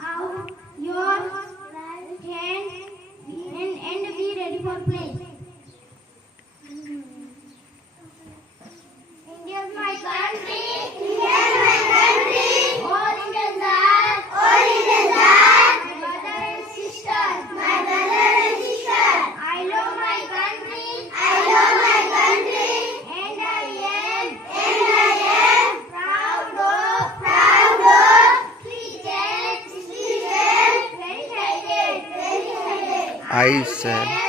out your right hand and be ready for play. India is my country. India is my country. All Indians are. All Indians are. My brother and sister. My brother and sister. I love my country. I love my country. And I am. And I am proud of. Proud of. Very excited. Very excited. I said.